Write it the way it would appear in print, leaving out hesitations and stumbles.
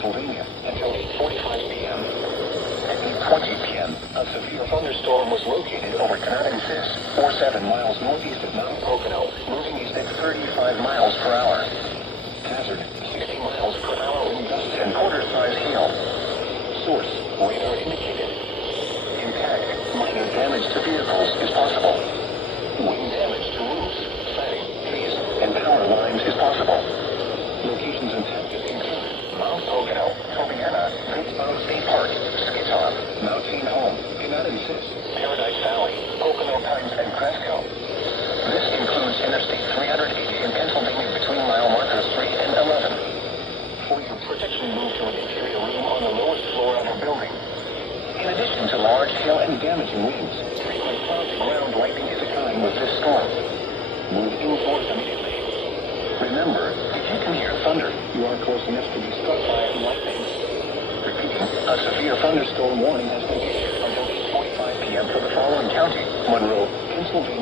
Pennsylvania until 8:45 p.m. At 8:20 p.m., a severe thunderstorm was located over Canadensis, 47 miles northeast of Mount Pocono, moving east at 35 miles per hour. Hazard, 60 miles per hour wind gusts and quarter-size hail. Source, radar indicated. Impact, minor damage to vehicles is possible. Wind damage to roofs, siding, trees, and power lines is possible. Locations intended include Mount Pocono, Tobiana, Pittsburgh State Park, Skiton, Mount St. Home, Canadensis, Paradise Valley, Pocono Pines, and Cresco. This includes Interstate 380 in Pennsylvania between mile markers 3 and 11. For your protection, move to an interior room on the lowest floor of a building. In addition to large hail and damaging winds, frequent cloud-to-ground lightning is occurring with this storm. Move indoors immediately. Remember, if you can hear thunder, you are close enough to be struck by lightning. Repeating, a severe thunderstorm warning has been issued until 8:45 p.m. for the following county: Monroe, Pennsylvania.